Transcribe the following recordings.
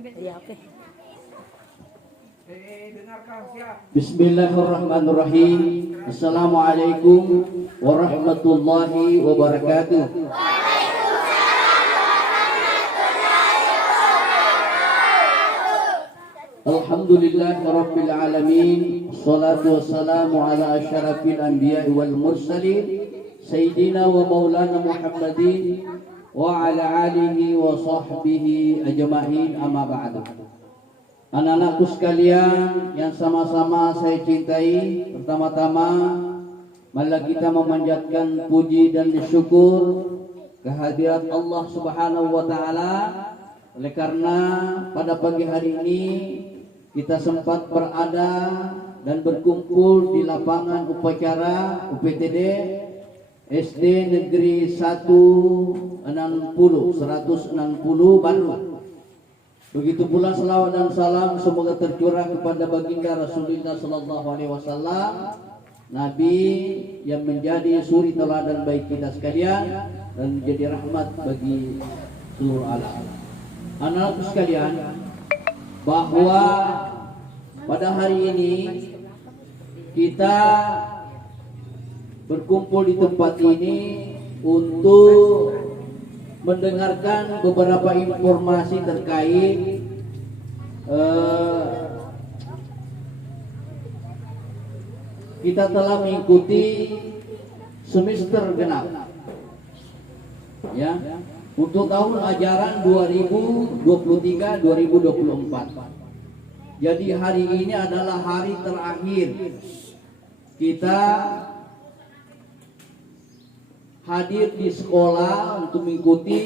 Iya, oke. Bismillahirrahmanirrahim. Assalamualaikum warahmatullahi wabarakatuh. Alhamdulillahirabbil alamin. Wassalatu wassalamu ala asyrafil anbiya'i wal mursalin sayyidina wa maulana Muhammadin wa ala alihi wa sahbihi ajma'in, amma ba'du. Anak-anakku sekalian yang sama-sama saya cintai, pertama-tama marilah kita memanjatkan puji dan syukur kehadirat Allah Subhanahu wa taala, oleh karena pada pagi hari ini kita sempat berada dan berkumpul di lapangan upacara UPTD SD Negeri 160 Bandung. Begitu pula selawat dan salam semoga tercurah kepada baginda Rasulullah sallallahu alaihi wasallam, Nabi yang menjadi suri teladan baik kita sekalian dan menjadi rahmat bagi seluruh alam. Anak-anakku sekalian, bahwa pada hari ini kita berkumpul di tempat ini untuk mendengarkan beberapa informasi terkait kita telah mengikuti semester genap ya untuk tahun ajaran 2023-2024. Jadi hari ini adalah hari terakhir kita hadir di sekolah untuk mengikuti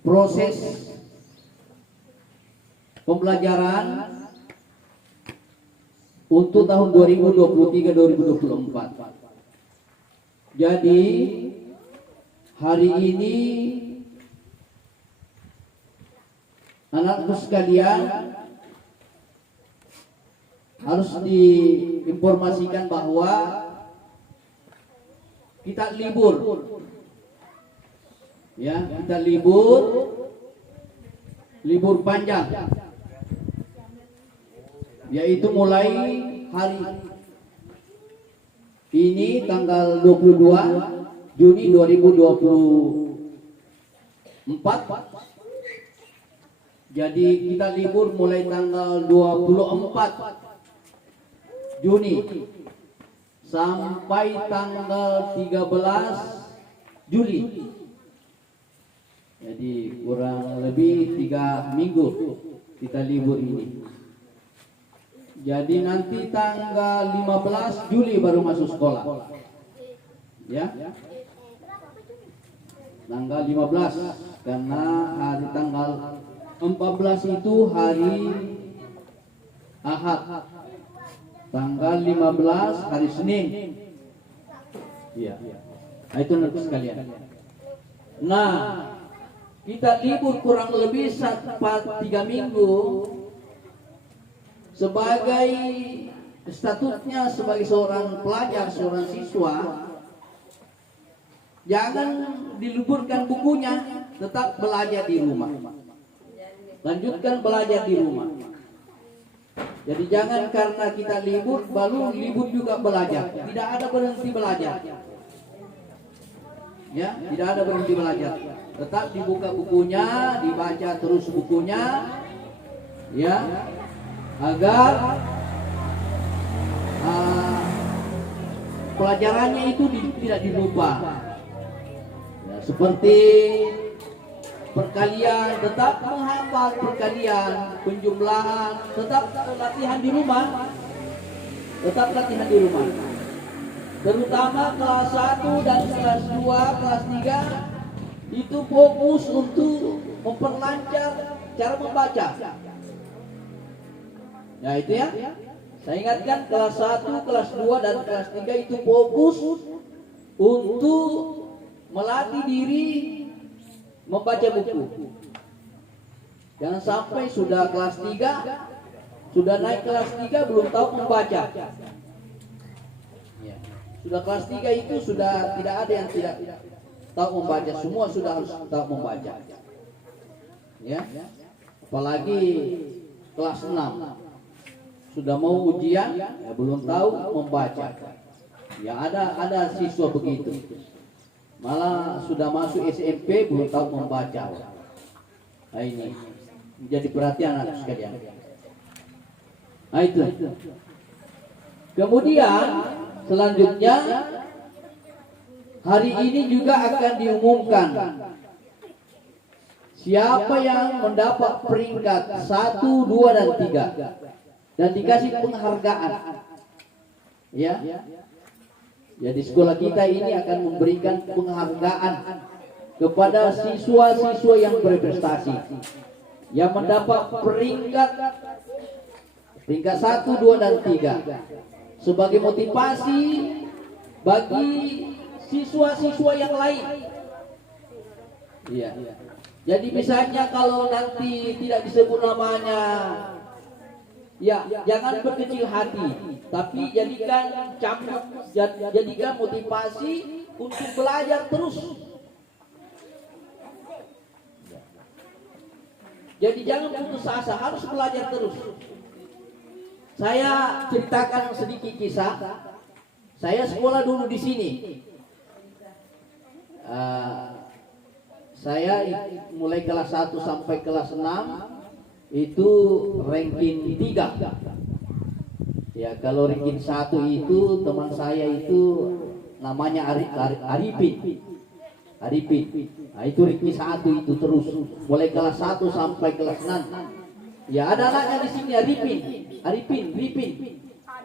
proses pembelajaran untuk tahun 2023-2024. Jadi hari ini anak-anakku sekalian harus diinformasikan bahwa kita libur, ya kita libur panjang, yaitu mulai hari ini tanggal 22 Juni 2024. Jadi kita libur mulai tanggal 24 Juni sampai tanggal 13 Juli. Jadi kurang lebih 3 minggu kita libur ini. Jadi nanti tanggal 15 Juli baru masuk sekolah. Ya. Tanggal 15 karena hari tanggal 14 itu hari Ahad. Tanggal 15 hari Senin. Iya. Nah, itu nanti sekalian. Nah, kita libur kurang lebih 3 minggu sebagai statutnya sebagai seorang pelajar, seorang siswa. Jangan diliburkan bukunya, tetap belajar di rumah. Lanjutkan belajar di rumah. Jadi jangan karena kita libur baru libur juga belajar. Tidak ada berhenti belajar. Ya, tidak ada berhenti belajar. Tetap dibuka bukunya, dibaca terus bukunya, ya, agar pelajarannya itu tidak dilupa. Ya, seperti perkalian, tetap menghafal perkalian, penjumlahan, tetap latihan di rumah. Tetap latihan di rumah. Terutama kelas 1 dan kelas 2, kelas 3 itu fokus untuk memperlancar cara membaca. Ya itu ya. Saya ingatkan kelas 1, kelas 2 dan kelas 3 itu fokus untuk melatih diri membaca buku. Jangan sampai sudah kelas 3, sudah naik kelas 3 belum tahu membaca. Sudah kelas 3 itu sudah tidak ada yang tidak tahu membaca, semua sudah harus tahu membaca. Ya. apalagi kelas 6 sudah mau ujian, ya belum tahu membaca. Ya ada siswa begitu. Malah sudah masuk SMP belum tahu membaca. Nah, ini menjadi perhatian anak sekalian. Nah itu. Kemudian selanjutnya hari ini juga akan diumumkan siapa yang mendapat peringkat 1, 2, dan 3 dan dikasih penghargaan. Ya. Ya di sekolah kita ini akan memberikan penghargaan kepada siswa-siswa yang berprestasi yang mendapat peringkat 1, 2, dan 3 sebagai motivasi bagi siswa-siswa yang lain. Iya. Jadi misalnya kalau nanti tidak disebut namanya, ya jangan berkecil hati, tapi jadikan cambuk, jadikan motivasi untuk belajar terus. Jadi jangan putus asa, harus belajar terus. Saya ceritakan sedikit kisah. Saya sekolah dulu di sini. Saya mulai kelas 1 sampai kelas 6 itu ranking 3. Ya kalau ranking 1 itu teman saya itu namanya Arifin. Nah itu ranking 1 itu terus mulai kelas 1 sampai kelas 6. Ya ada anaknya di sini Arifin.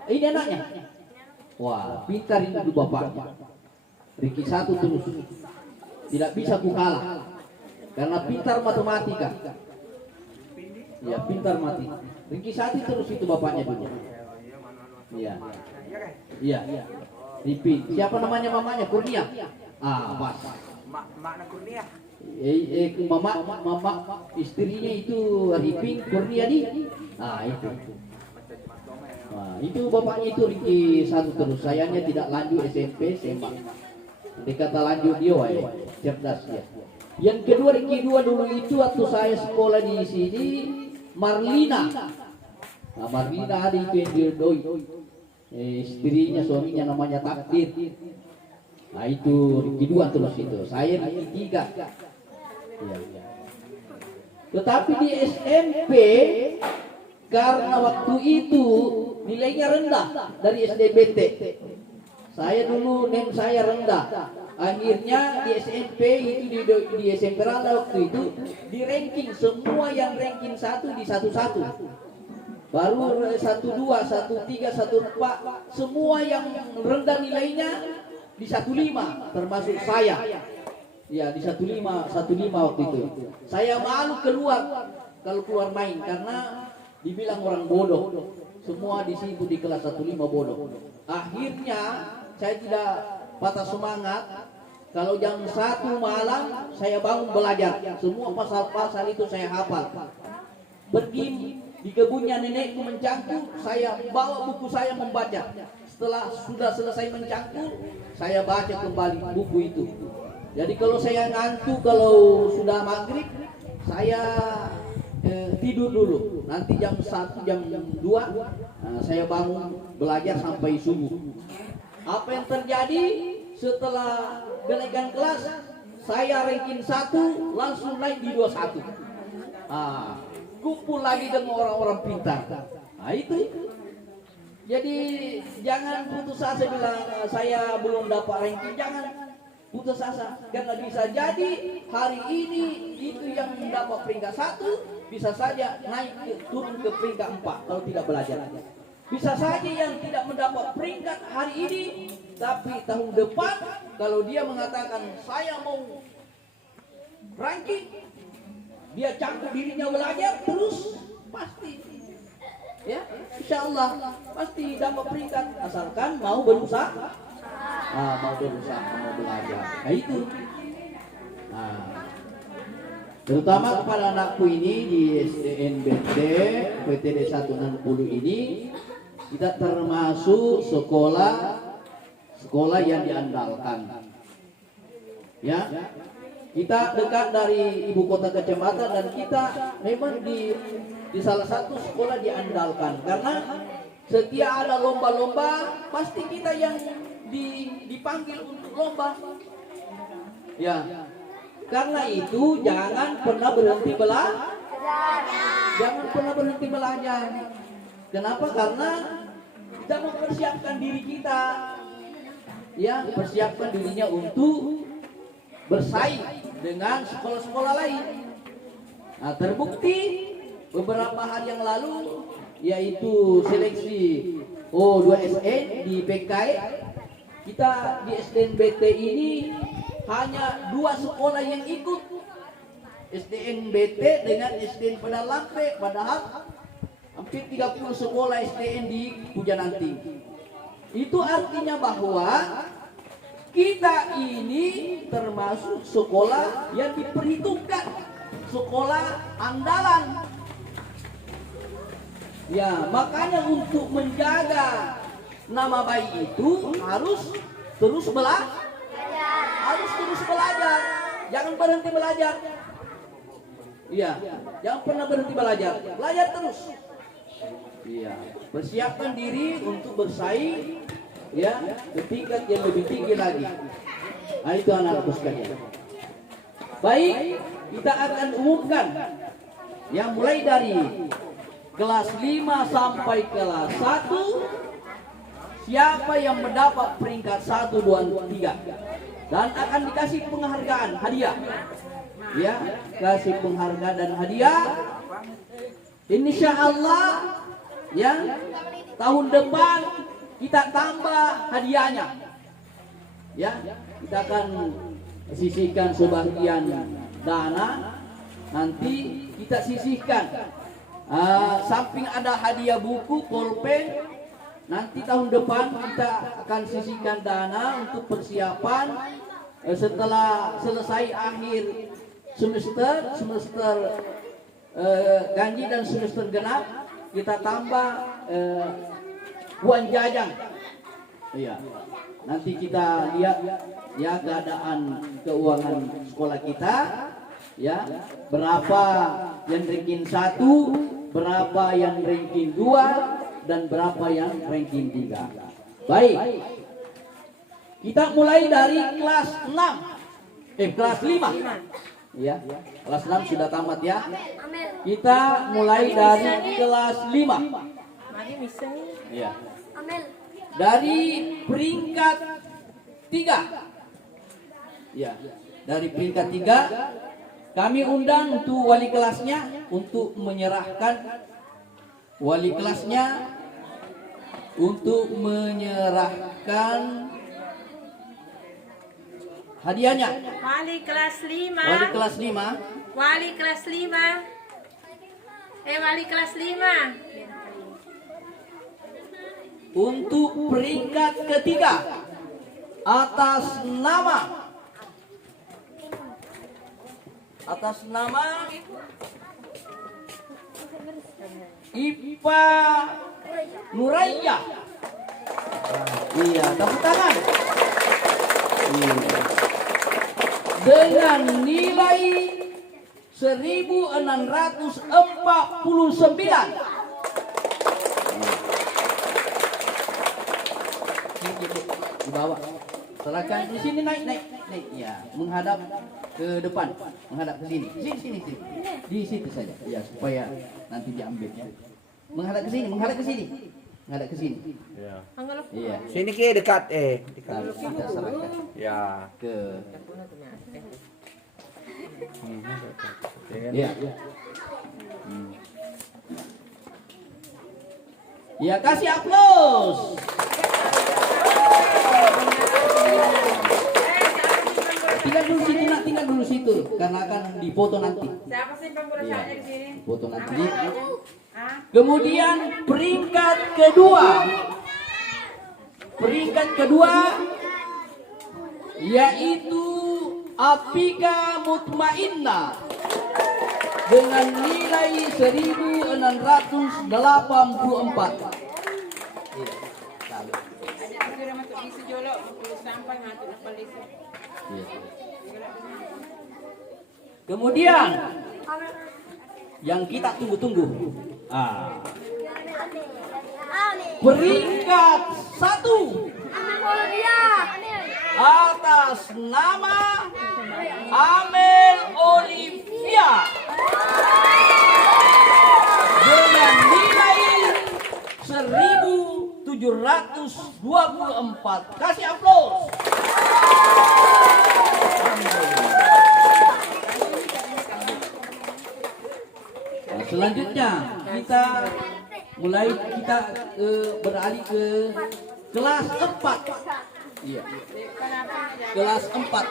Ini anaknya. Wah pintar itu bapaknya. Ranking 1 terus. Tidak bisa ku kalah karena pintar matematika. Ya pintar mati. Ranking 1 terus itu bapaknya dulu. Iya. Iya. Ripin. Siapa namanya mamanya? Kurnia. Pas. Makna Kurnia. Mama istrinya itu Ripin Kurnia di. Itu. Itu bapaknya itu ranking 1 terus. Sayangnya tidak lanjut SMP, SMA. Dikata lanjut dia, cerdas dia. Yang kedua ranking 2 dulu itu waktu saya sekolah di sini Marlina. Marlina ada itu yang diridoi. Istrinya suaminya namanya Takdir. Nah itu ranking 2 terus itu. Saya ranking 3. Ya. Tetapi di SMP karena waktu itu nilainya rendah dari SDBT. Saya dulu nem saya rendah. Akhirnya di SMP itu di SMP rendah waktu itu di ranking semua yang ranking 1 di 1-1. Baru 1-2, 1-3, 1-4 semua yang rendah nilainya di 1-5 termasuk saya. Ya di 1-5 waktu itu. Saya malu kalau keluar main karena dibilang orang bodoh. Semua di situ di kelas 1-5 bodoh. Akhirnya saya tidak patah semangat. Kalau jam 1 malam saya bangun belajar. Semua pasal-pasal itu saya hafal. Pergi di kebunnya nenekku mencangkul, saya bawa buku saya membaca. Setelah sudah selesai mencangkul, saya baca kembali buku itu. Jadi kalau saya ngantuk, kalau sudah maghrib, saya tidur dulu. Nanti jam 1, jam 2, saya bangun belajar sampai subuh. Apa yang terjadi setelah kenaikan kelas, saya ranking 1 langsung naik di 21. Kumpul lagi dengan orang-orang pintar. Nah itu. Jadi jangan putus asa bilang saya belum dapat ranking, jangan putus asa. Karena bisa jadi hari ini itu yang mendapat peringkat 1 bisa saja turun ke peringkat 4 kalau tidak belajar. Bisa saja yang tidak mendapat peringkat hari ini, tapi tahun depan kalau dia mengatakan saya mau ranking, dia cangkuk dirinya belajar terus pasti, ya, insya Allah pasti dapat peringkat asalkan mau berusaha, mau belajar. Nah itu, terutama kepada anakku ini di SDNBT PTD 160 ini. Kita termasuk sekolah yang diandalkan. Ya. Kita dekat dari ibu kota kecamatan dan kita memang di salah satu sekolah diandalkan karena setiap ada lomba-lomba pasti kita yang dipanggil untuk lomba. Ya. Karena itu jangan pernah berhenti belajar. Jangan pernah berhenti belajar. Kenapa? Karena kita mempersiapkan diri kita. Ya, persiapkan dirinya untuk bersaing dengan sekolah-sekolah lain. Nah, terbukti beberapa hari yang lalu yaitu seleksi O2SN di PKI, kita di SDNBT ini hanya 2 sekolah yang ikut, SDNBT dengan SDN Pedalampe, padahal hampir 30 sekolah SDN di Pujananti. Itu artinya bahwa kita ini termasuk sekolah yang diperhitungkan, sekolah andalan. Ya, makanya untuk menjaga nama baik itu harus terus belajar. Harus terus belajar. Jangan berhenti belajar. Iya, jangan pernah berhenti belajar. Belajar terus. Iya, persiapkan diri untuk bersaing ya ke tingkat yang lebih tinggi lagi. Nah, itu anak-anakku sekalian. Baik, kita akan umumkan yang mulai dari kelas 5 sampai kelas 1 siapa yang mendapat peringkat 1, 2, 3 dan akan dikasih penghargaan hadiah. Ya, kasih penghargaan dan hadiah. Insya Allah ya tahun depan kita tambah hadiahnya. Ya, kita akan sisihkan sebagian dana, nanti kita sisihkan. Samping ada hadiah buku, pulpen, nanti tahun depan kita akan sisihkan dana untuk persiapan setelah selesai akhir semester ganjil dan semester genap, kita tambah uang jajan. Iya. Nanti kita lihat ya keadaan keuangan sekolah kita, ya berapa yang ranking 1, berapa yang ranking 2, dan berapa yang ranking 3. Baik. Kita mulai dari kelas 6. Kelas 5. Ya, kelas 6 sudah tamat ya. Kita mulai dari kelas 5. Ya. Dari peringkat 3. Ya, dari peringkat 3 kami undang untuk wali kelasnya untuk menyerahkan hadiahnya. Wali kelas 5. Wali kelas 5. Wali kelas 5. Wali kelas 5. Untuk peringkat ketiga atas nama Ipa Nuraya. Iya, tepuk tangan. Iya. Dengan nilai 1649. Dibawa. Serahkan di sini, naik. Ya, menghadap ke depan, menghadap ke sini. Sini. Di situ saja. Ya, supaya nanti diambilnya. Menghadap ke sini. Ya. Iya. Sini ke dekat dekat. Kita serahkan. Ya. Ke ya. Ya, kasih aplaus. Tinggal dulu situ karena akan difoto nanti. Siapa sih pemburusannya di sini? Foto nanti. Kemudian peringkat kedua yaitu Apika Mutmainnah dengan nilai 1684. Kemudian yang kita tunggu-tunggu. Peringkat 1 atas nama Amel Olivia dengan nilai 1724. Kasih aplaus. Nah, selanjutnya kita beralih ke kelas 4. Iya. Kelas 4.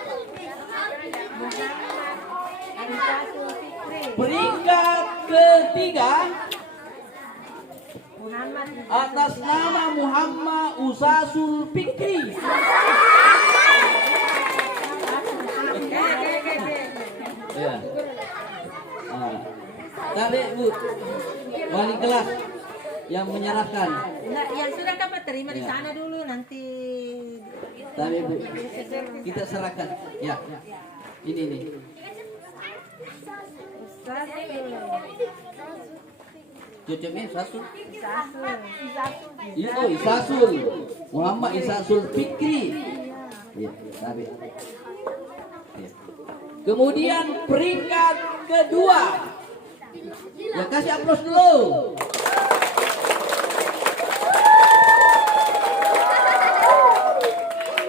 Peringkat ketiga atas nama Muhammad Usasul Fikri. Ya. Tarik Bu, wali kelas yang menyerahkan. Nah, yang sudah dapat terima di sana dulu nanti. Tarik Bu, kita serahkan. Ya, ini nih. Cocoknya Isasul. Itu Isasul. Muhammad Isasul Fikri. Ya, tarik. Ya. Kemudian peringkat kedua. Ya, kasih aplaus dulu.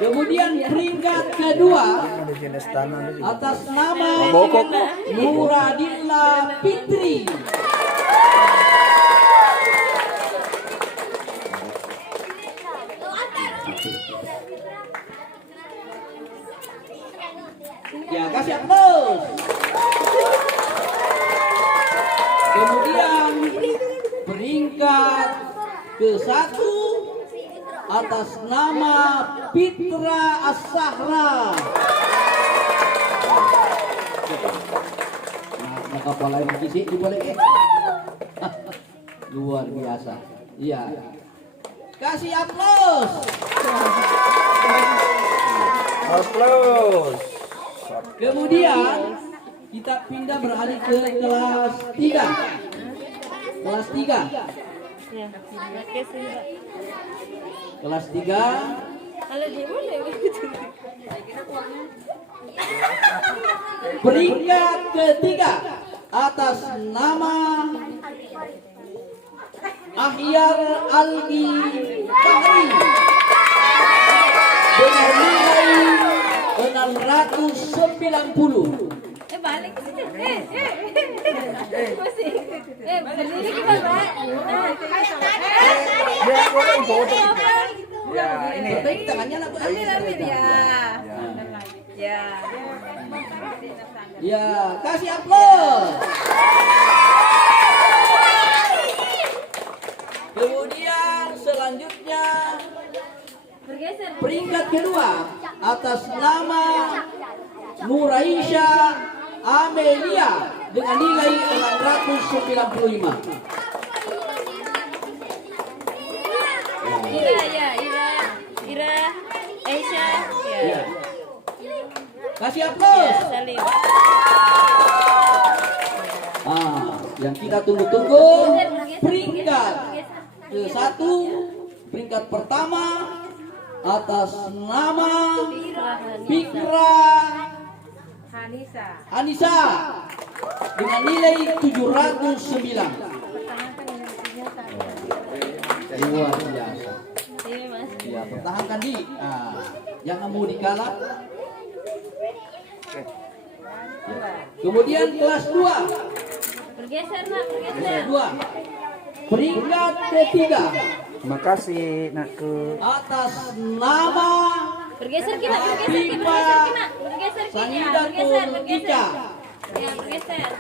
Kemudian peringkat kedua atas nama Nuradillah Fitri. Ya, kasih aplaus. Kemudian peringkat ke-1 atas nama Fitra As-Sahra. Nah, kepala yang kisik boleh. Luar biasa. Iya. Kasih aplaus. Aplaus. Kemudian kita pindah beralih ke kelas 3. Kelas 3. Kelas 3. Peringkat ketiga atas nama Ahyar Algi Fahri dengan nilai 690. Balik ke situ. Berdiri kita, Pak. Ya, ini. Tangannya lah, Bu. Ambil ya. Ya. Ya, kasih aplaus. Kemudian selanjutnya peringkat kedua atas nama Nuraisha Amelia dengan nilai 695. Ira, Aisyah, Ya. Kasih aplaus. Salim. Yang kita tunggu-tunggu peringkat ke-1, peringkat pertama atas nama Fikra Hanisa dengan nilai 709. Luar biasa. Ya, pertahankan di. Jangan mau dikalah. Kemudian kelas 2. Bergeser, Pak, bergeser. Kelas 2. Peringkat ketiga Terima kasih nak ke atas nama Bergeser kita, bergeser Sanidatul Ika. Ya, bergeser.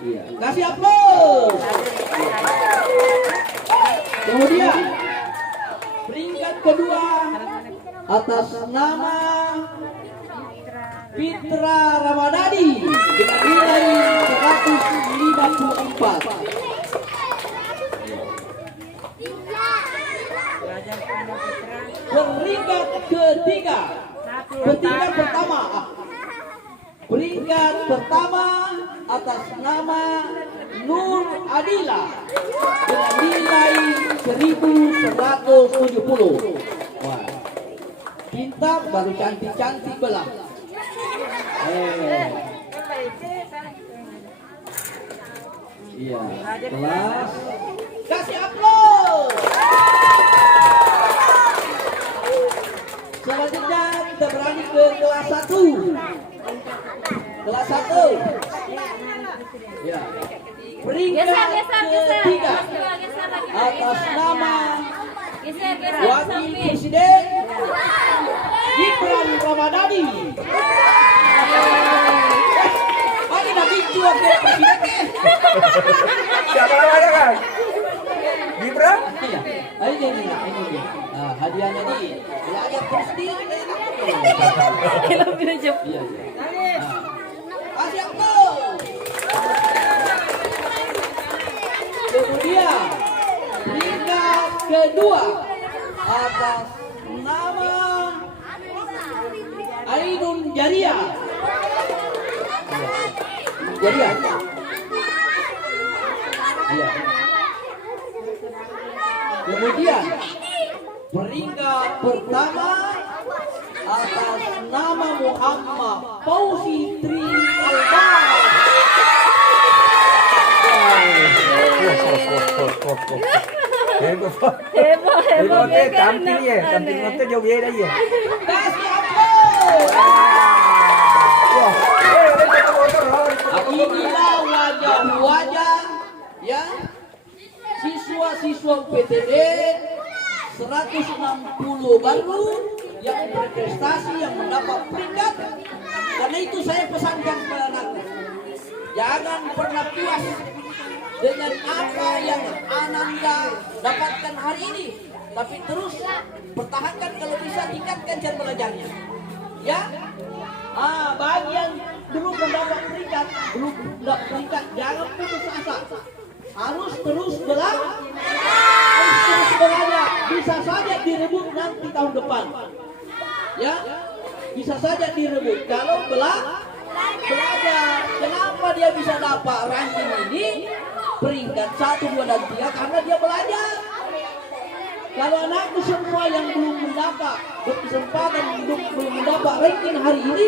Iya, kasih aplaus. Kemudian peringkat kedua atas nama Fitra Ramadhani dengan nilai 154. Peringkat ketiga Peringkat pertama. Peringkat pertama atas nama Nur Adila dengan nilai 1170. Wah, pintar baru cantik-cantik belah. Iya, kelas. Kasih aplaus. Selanjutnya kita beralih ke kelas 1. Kelas 1. Ya. Peringkat ketiga atas nama Wakil Presiden Gibran Ramadhani. Ini nanti wakil presiden. Siapa namanya kan? Gibran? Iya. Ini dia. Nah, hadiahnya nih. Belajar terus dia. Lebih jauh. Iya. Kasih aplaus. Kemudian peringkat kedua atas nama Ainun Jaria. Jaria. Iya. Kemudian peringkat pertama atas nama Muhammad Fauzi Tri Albar. Heboh Tampil ya, tampil mata jauh dia dah ya. Kasih aplaus. Inilah wajah-wajah ya siswa-siswa PTD 160 baru yang berprestasi, yang mendapat peringkat. Karena itu saya pesankan kepada anakku, jangan pernah puas dengan apa yang Ananda dapatkan hari ini, tapi terus pertahankan, kalau bisa tingkatkan cara belajarnya. Ya, bagi yang belum mendapat peringkat, jangan putus asa. Harus terus belajar. Bisa saja direbut nanti tahun depan. Ya, bisa saja direbut kalau belajar. Kenapa dia bisa dapat ranking ini peringkat 1, 2, dan 3? Karena dia belajar. Kalau anakku semua yang belum mendapat berkesempatan, belum mendapat ranking hari ini,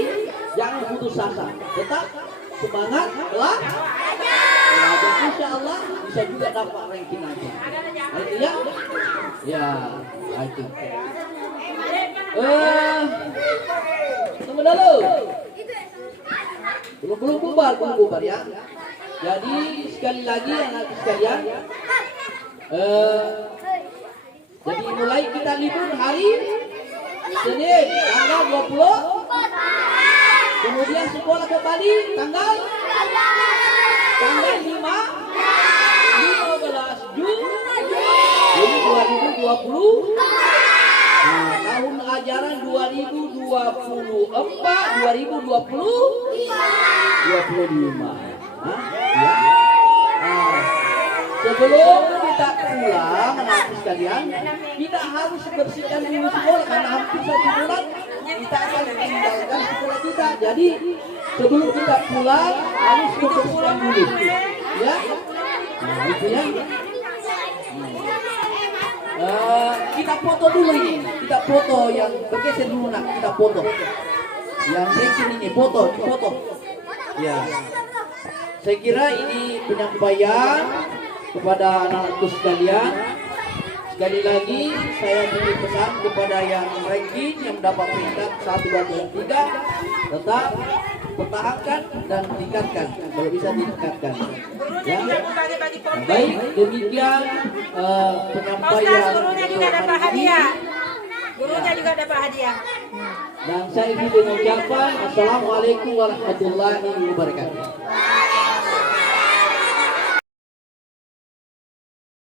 jangan putus asa. Tetap semangat belajar. Insya Allah bisa juga dapat ranking nanti. Itu ya? Ya, itu. Tunggu dulu. Belum bubar ya. Jadi sekali lagi anak sekalian, jadi mulai kita libur hari Senin tanggal 20, kemudian sekolah kembali tanggal 15 Juni 2020. Tahun ajaran 2024-2025. Ya. Sebelum kita pulang, anak sekalian, kita harus bersihkan dulu sekolah karena hampir 1 bulan kita akan meninggalkan sekolah kita. Jadi sebelum kita pulang harus bersihkan dulu, ya. Nah, itu ya. Kita foto dulu ini. Kita foto yang bergeser dulu nak. Kita foto. Yang ranking ini foto. Ya. Saya kira ini penyampaian kepada anak-anakku sekalian. Sekali lagi saya beri pesan kepada yang ranking yang mendapat peringkat 1, 2, dan 3, tetap pertahankan dan tingkatkan kalau bisa ditingkatkan. Ya. Baik, demikian penyampaian. Gurunya juga dapat hadiah. Gurunya juga dapat hadiah. Dan saya ingin mengucapkan Assalamualaikum warahmatullahi wabarakatuh.